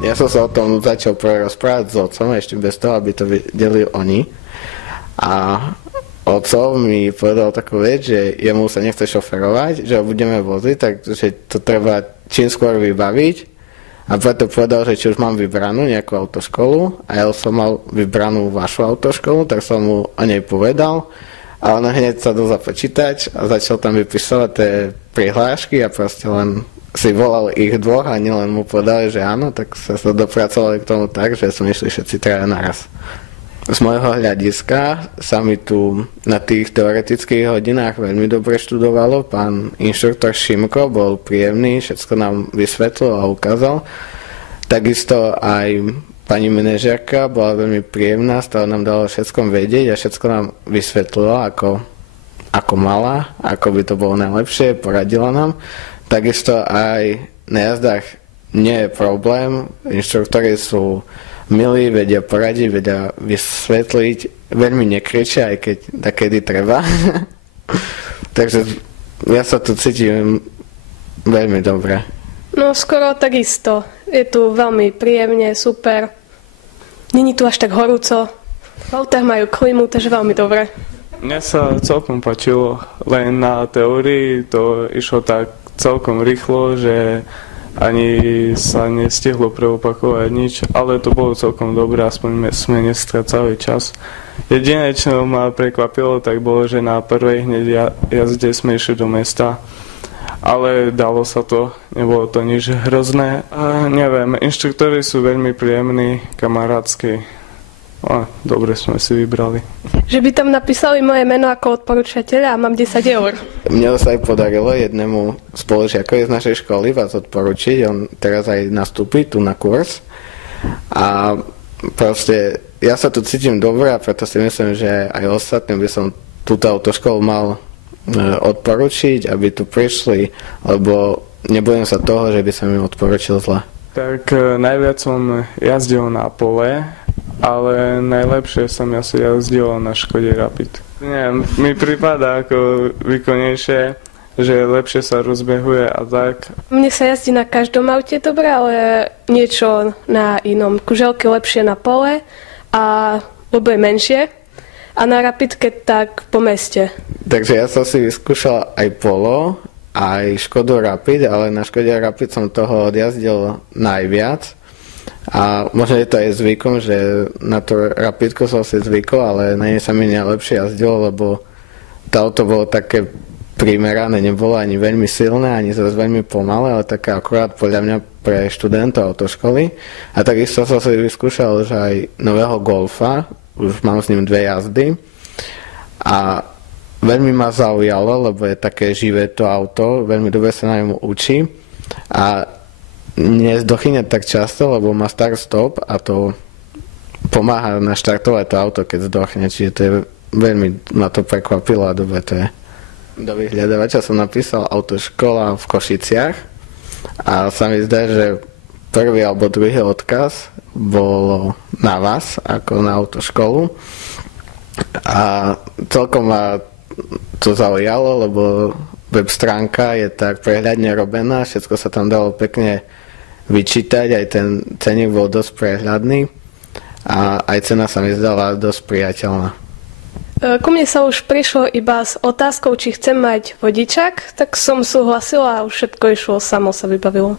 Ja som sa o tom začal rozprávať s otcom, ešte bez toho, aby to vedeli oni. A otcov mi povedal takú vec, že jemu sa nechce šoferovať, že ho budeme voziť, takže to treba čím skôr vybaviť. A preto povedal, že či už mám vybranú nejakú autoškolu, a ja som mal vybranú vašu autoškolu, tak som mu o nej povedal. A on hneď sa dal za počítač a začal tam vypisovať tie prihlášky a proste len si volal ich dvoch a nielen mu povedali, že áno, tak sa dopracovali k tomu tak, že sme išli všetci traja naraz. Z môjho hľadiska sa mi tu na tých teoretických hodinách veľmi dobre študovalo. Pán inštruktor Šimko bol príjemný, všetko nám vysvetlil a ukázal. Takisto aj pani manažérka bola veľmi príjemná, stále nám dala všetkom vedieť a všetko nám vysvetlila, ako mala, ako by to bolo najlepšie, poradila nám. Takisto aj na jazdách nie je problém, inštruktori sú milí, vedia poradiť, vedia vysvetliť, veľmi nekričia, aj keď takedy treba. Takže ja sa tu cítim veľmi dobre. No skoro takisto. Je tu veľmi príjemne, super. Není tu až tak horúco. V autách majú klimu, takže veľmi dobre. Mne sa celkom páčilo, len na teórii to išlo tak celkom rýchlo, že ani sa nestihlo preopakovať nič, ale to bolo celkom dobré, aspoň sme nestracali čas. Jediné, čo ma prekvapilo, tak bolo, že na prvej hneď jazde sme išli do mesta, ale dalo sa to, nebolo to nič hrozné. A neviem, inštruktori sú veľmi príjemní, kamarádski. A dobre sme si vybrali. Že by tam napísali moje meno ako odporúčateľa a mám 10 eur. Mne sa aj podarilo jednému spolužiakovi z našej školy vás odporučiť. On teraz aj nastúpi tu na kurz. A proste ja sa tu cítim dobre a preto si myslím, že aj ostatným by som túto autoškolu mal odporučiť, aby tu prišli, lebo nebojím sa toho, že by som im odporučil zle. Tak najviac som jazdil na pole, ale najlepšie som asi jazdil na Škode Rapid. Neviem, mi prípada ako výkonnejšie, že lepšie sa rozbehuje a tak. Mne sa jazdí na každom aute dobre, ale niečo na inom. Kuželky lepšie na pole, lebo je menšie, a na Rapidke tak po meste. Takže ja som si vyskúšal aj polo, aj Škodu Rapid, ale na Škode Rapid som toho odjazdil najviac. A možno je to aj zvykom, že na to Rapidku som si zvykol, ale na nej sa mi najlepšie jazdilo, lebo to auto bolo také primerané, nebolo ani veľmi silné, ani zase veľmi pomalé, ale také akurát podľa mňa pre študentov autoškoly. A takisto som si vyskúšal už aj nového Golfa, už mám s ním 2 jazdy. A veľmi ma zaujalo, lebo je také živé to auto, veľmi dobre sa na ňom učí. A nezdochyňať tak často, lebo má start-stop a to pomáha naštartovať to auto, keď zdochne, čiže to je veľmi, ma to prekvapilo a dobre to je. Do vyhľadávača som napísal autoškola v Košiciach a sa mi zdá, že prvý alebo druhý odkaz bol na vás, ako na autoškolu, a celkom ma to zaujalo, lebo web stránka je tak prehľadne robená, všetko sa tam dalo pekne vyčítať, aj ten ceník bol dosť prehľadný a aj cena sa mi zdala dosť priateľná. Ku mne sa už prišlo iba s otázkou, či chcem mať vodičák, tak som súhlasila a už všetko išlo, samo sa vybavilo.